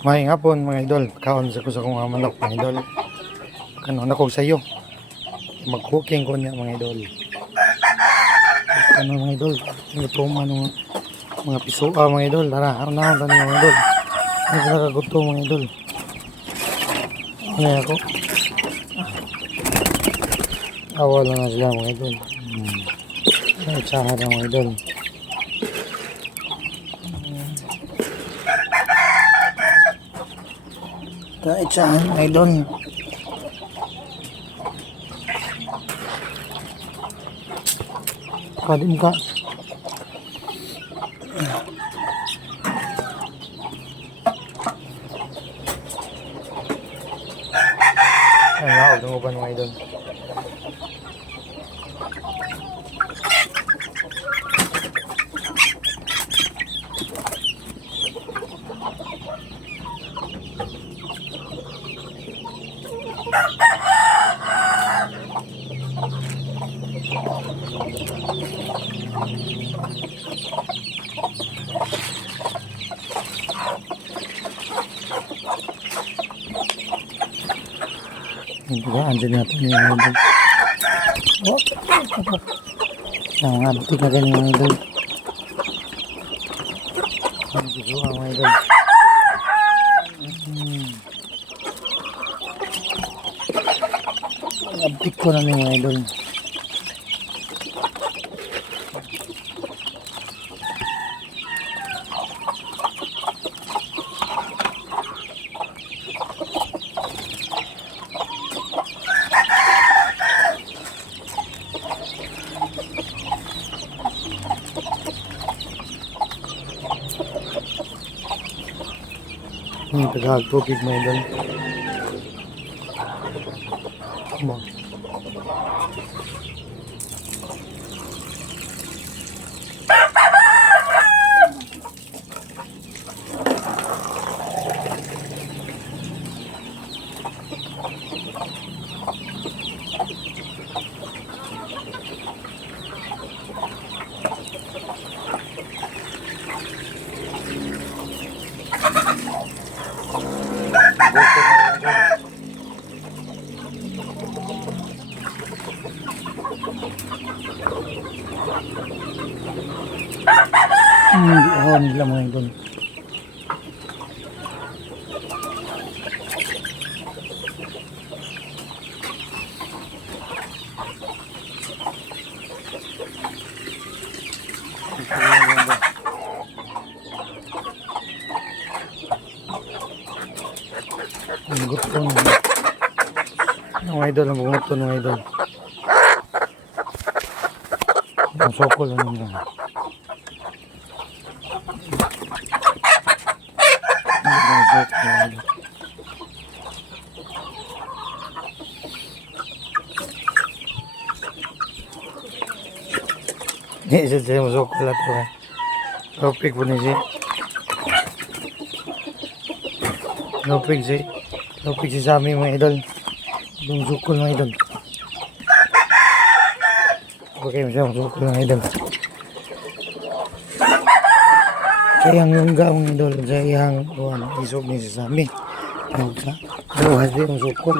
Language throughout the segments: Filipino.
May hapon mga idol, kaon sa ko sa kong manok mga idol. Kanon ako sa iyo. Mag-cooking ko niya mga idol. Ano mga idol, gutom ano mga piso mga idol. Tara, na mga idol. Hindi ko nakagutom mga idol. Ano ako? Awal na sila mga idol. Ay, tsaha na mga idol. Kahit saan, idol. Kadim ka. Ay, naog ng uban mga idol. Andyan natin yung idol. Nangangabuti na ganyan mga idol. Ang gusto ka mga idol. Abdik ko na mga idol. Tagahag tubig mga idol. Come on. Hindi ako nila mga idol. Ang gusto ng idol, ang bungot ng idol. Ang sokol lang nila. Isa siya masukol at ito. Topik po niya siya. Topik siya sa amin mga idol. Itong sukol mga idol. Okay, masukol mga idol. Sayang yung gamang idol. Sayang isog niya sa amin. Luhas din yung sukol.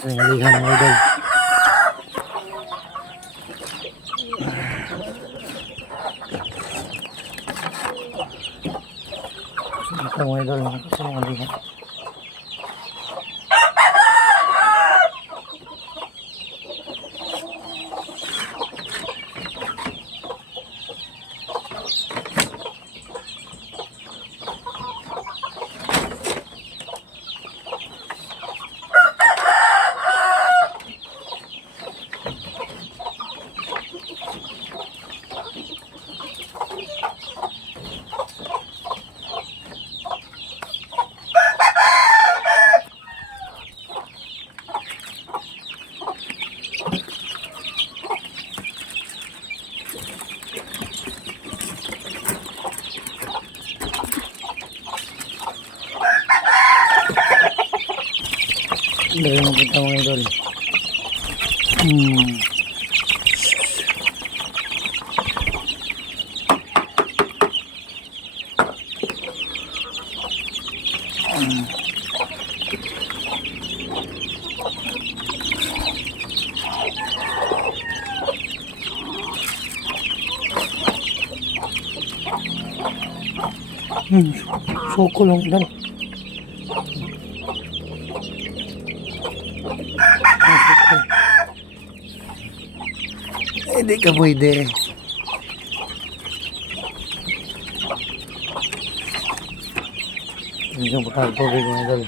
Sayang lihan mga idol. Ito mga idol, nakasama mga lihan. Dari mo kita mga idol. Suko lang idol. Suko. Hindi ka pwede. Hindi ka patag tubig mga idol.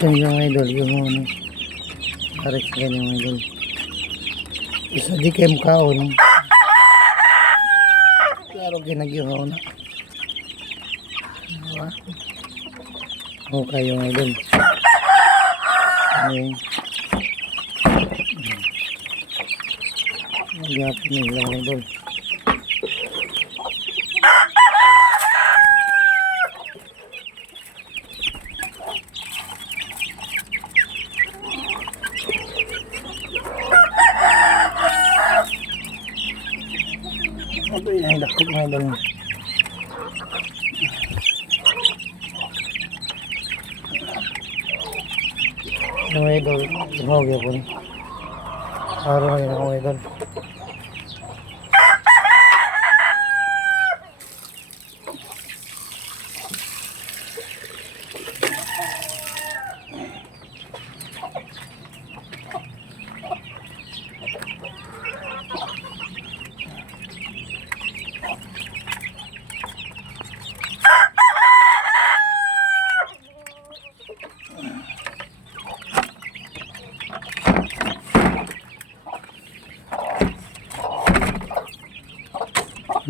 Ito yung mga idol, yung ano, tarik sa kanya mga idol. Isa di kayo makaon. Klaro kinagyaw na. Diba? Okay yung idol. Okay. Nagyapin nila mga idol. Ito yung dakot mga idol. Yung mga idol, lumawag yan po. Araw ngayon ako mga idol.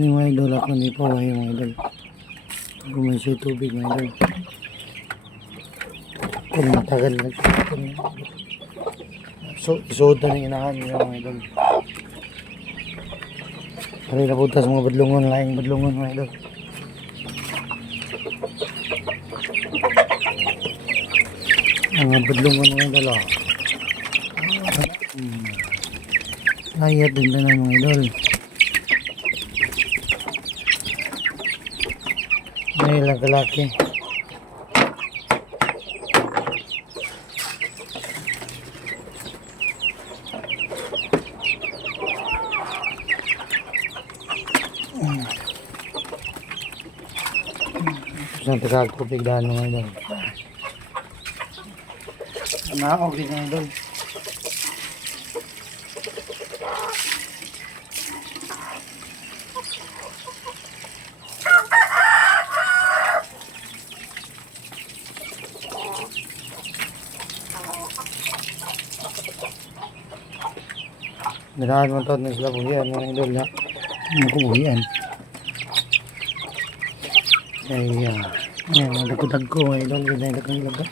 Yung mga idol ako ni po yung mga idol. Gumansay tubig mga idol. Kung matagal na so isuod na inahan yung mga idol. Pari na punta sa mga badlungon, laing badlungon mga idol. Mga badlungon mga idol oh. Layat din na mga idol. May ilang kalaki. Isang tagal tubig daan mga idol. Naog din mga idol. Dinahan mo ito na sila buhian mga idol na nakubuhian. Kaya yan, nagkudag ko mga idol, ganyan na kang laga.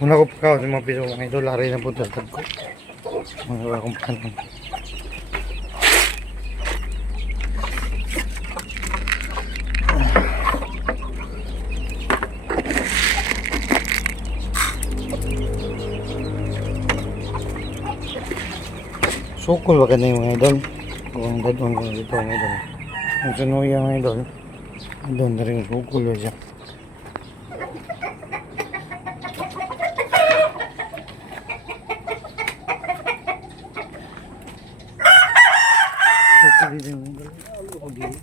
Una ko pagkaw sa mga piso mga idol, lari na po tatag ko. Mga akong panon. Sukol ba ka na yung mga idol? Kung dadon ko dito mga idol. Ang sunuya mga idol, doon na rin sukol ba siya. Sukol dito mga idol.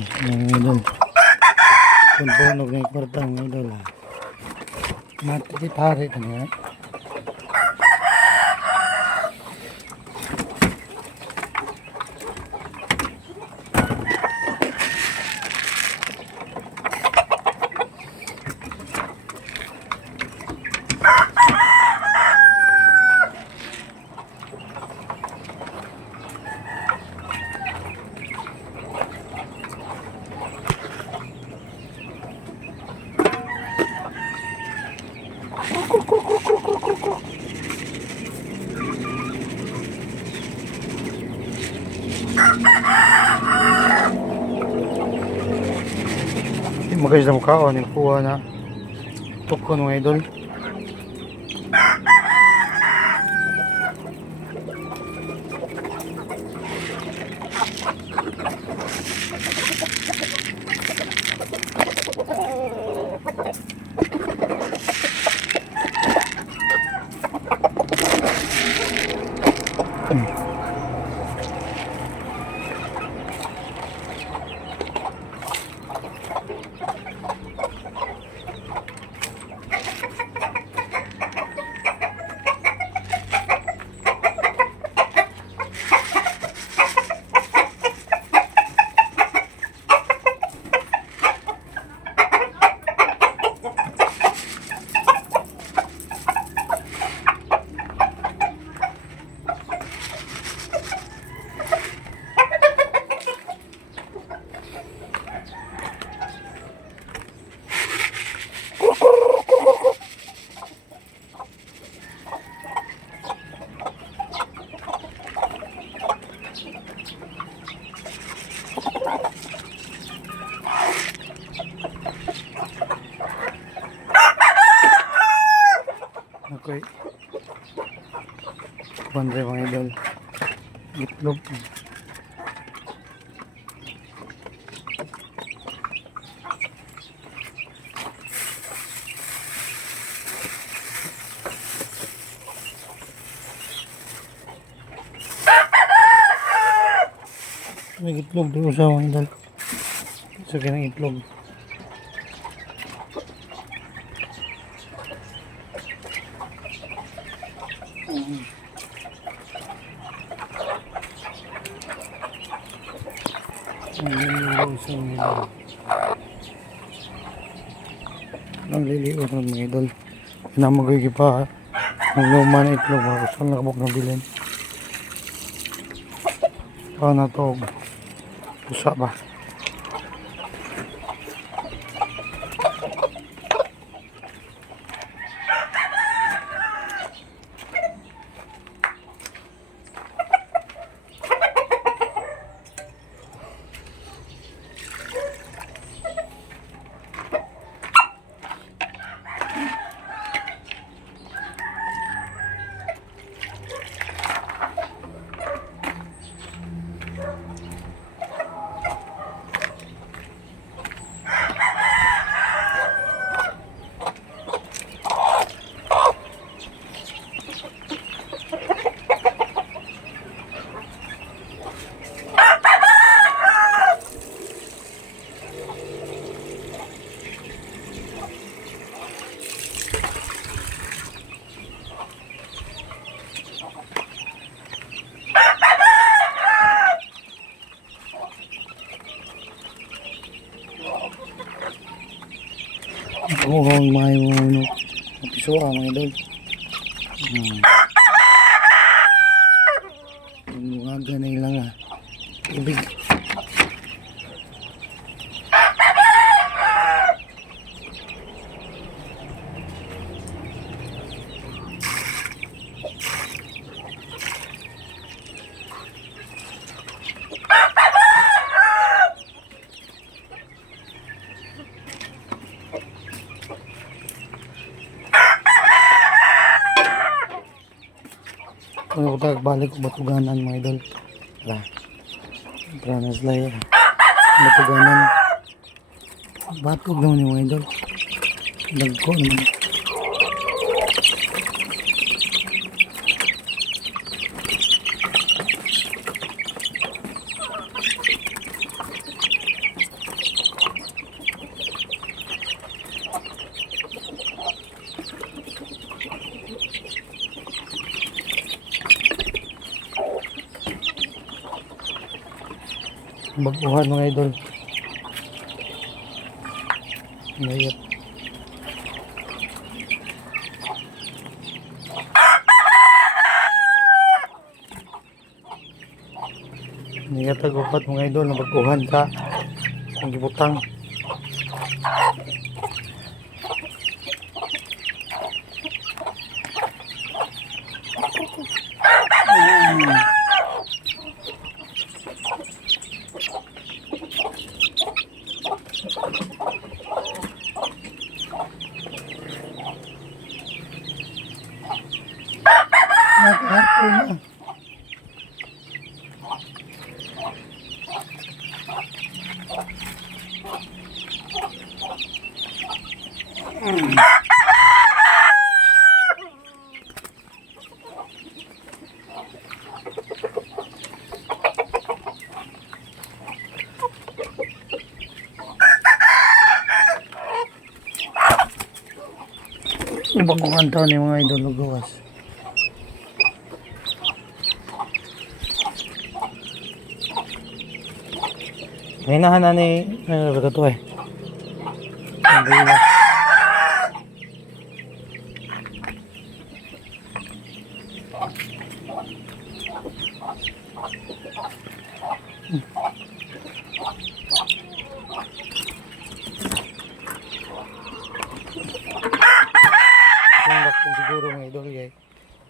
Mga idol. Punpunog na yung kwarta mga idol. Matitipari ka na. Hindi magayos na mukha o kuha na tukon mga idol. Okay. Bandre mga idol. Itlog. May itlog doon sa mga idol. Sa ganang itlog. Ang liliot ng mga idol. Pinamagay pa ang luma na itlog. Gusto na kabok na bilin. Paano to? Pusa ba? Oo, may mga piso mga idol. Mga ganay lang tubig. Kung ako balik ko batuganan mga idol. Tara na sila batuganan. Batog naman yung mga idol. Dagko naman. Baguhan mga idol. Mayat. Mayat agupat mga idol na baguhan ka. Ang gibutang. Naghapo na. Baguhan tao ni mga idol lugawas. May nahanan ni nagagato eh. Hindi na. Kung siguro mga idol guys.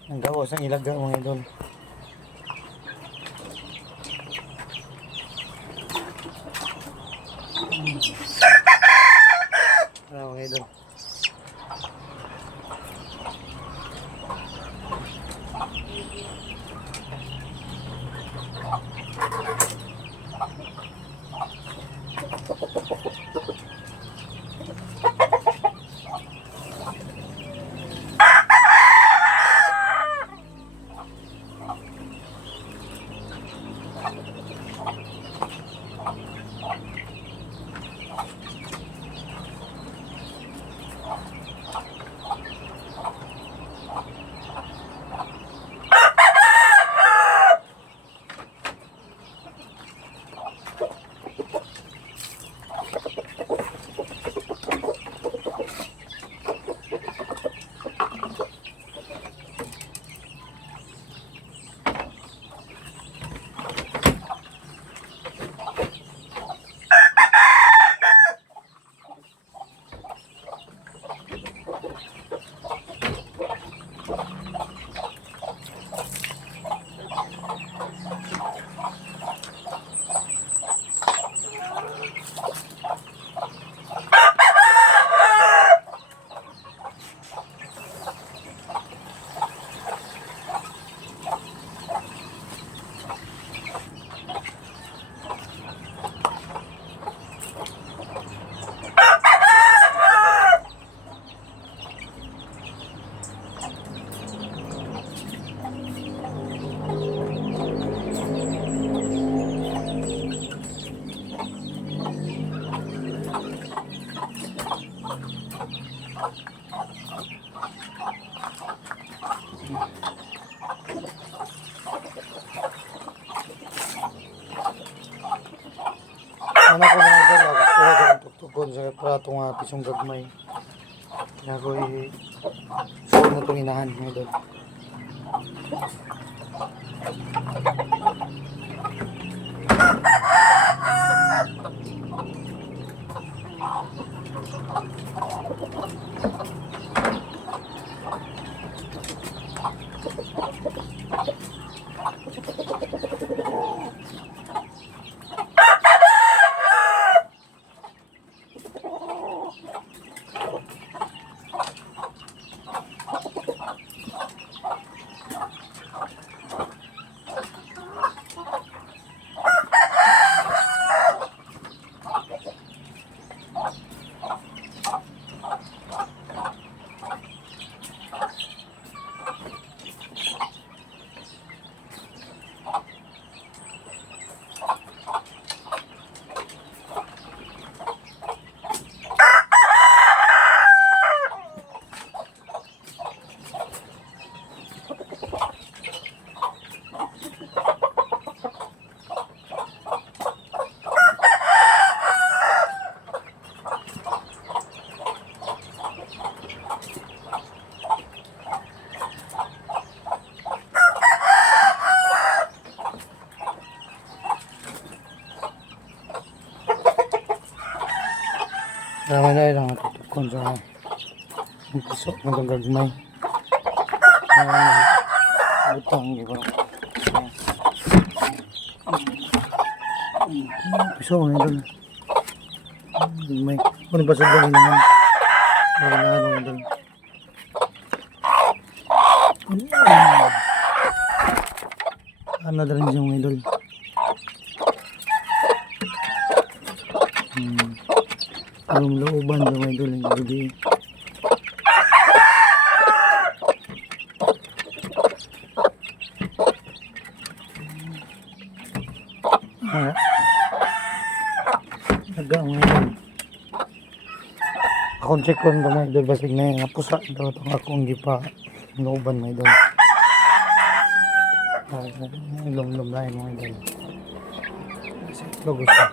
Ang gawas ang ilaga mga idol. Mga idol. Ano ko mga idol, ako kuha sa tuktukon sa prato nga pisong gagmay. Kaya ko suot na itong inahan mga idol. Kaya na lang natutukon sa piso ng gagmay. Butang di ba? Piso mga idol. Gagmay. Kung ba sa hilangan? Hilangan mga idol. Ano na rin siya mga idol. Ang looban sa mga idol ang gabi. Naga mga idol. Akong check ko mga idol basig na yung pusa ito itong akong gipa looban mga idol. Lum-lum na yung mga idol. Ito gusto.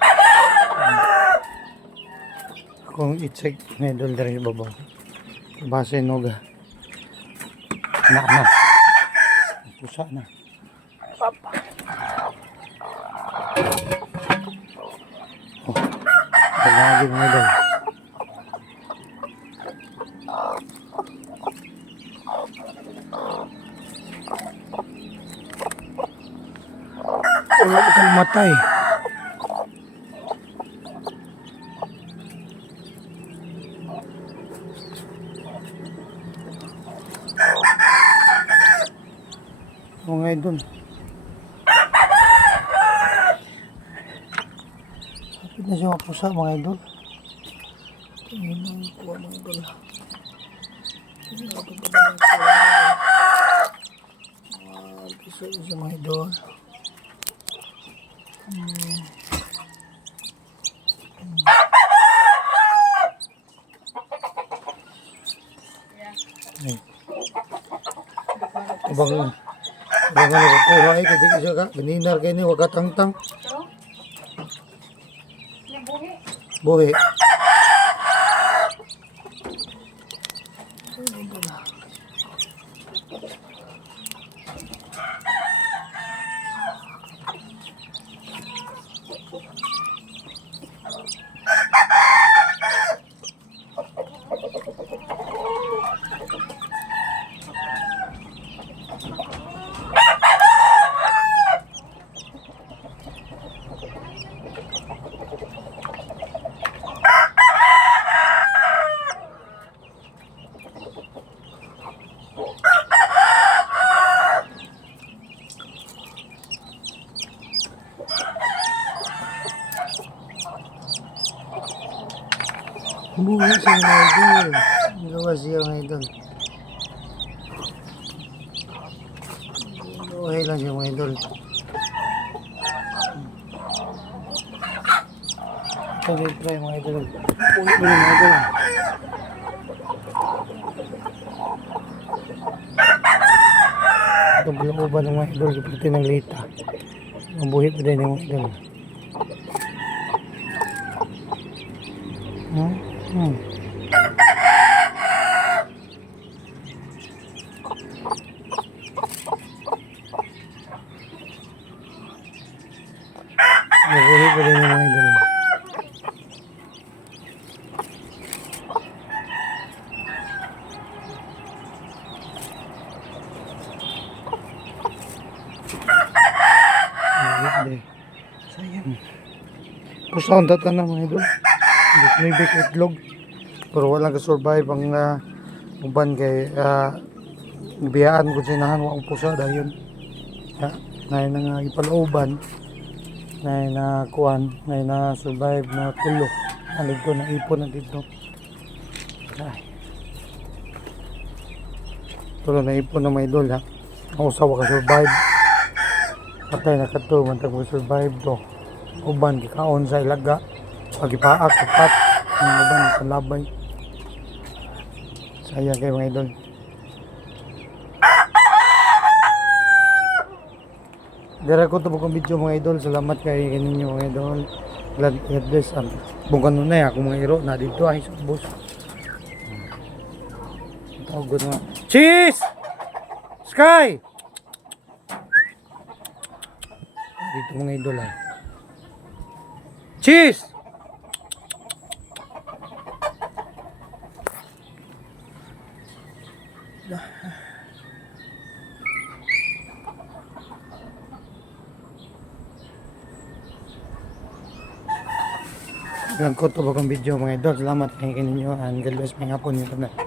Akong i-check mga idol dari baba. Base noga. Na. Pusa na. Papa. Oh. Pagagin mga idol. Wala ko kang matay. Mga idol. Kapit na siya mapusa mga idol. Tingin na ang kuha mga idol. Tingin na ito pa mga idol. Pisa siya mga idol. Abang ano ko kuha ay kasi siya ka bininar kayo ni wag katangtang. Buhi. Buhi siya mga idol. Gawa siya mga idol. Buhi lang siya mga idol. Ito try mga idol. Buhi pa rin mga idol. Ito bulauban ng mga idol. Kapag ng lita. Ang buhi pa rin mga idol. Nabuhi pa rin yung mga idol. Sayang. Pusaon data na mga idol. May big itlog. Pero walang ka-survive ang uban kay biyaan ko sinahan wa ang pusa dayon. Na nga ipalauban. Na kuan, na survive na tulo. Alig ko na ipon na dito. Ay. Tulo na ipon na may idol ha. Ang usawa ka survive. Patay na kato man tag survive to. Uban gikaon sa ilaga. Pagipaak kapat. Ang uban kalabay. Sayang kay mga idol. Dira ko ito pagkong video mga idol. Salamat kay ninyo mga idol. God bless. Bungkan nun na ako mga iro. Na dito ay subos. Tawag na. Cheese! Sky! Dito mga idol ha. Cheese! Lang ko to bagang video mga idol. Salamat kay kaninyo and God bless mga hapon yung tanan.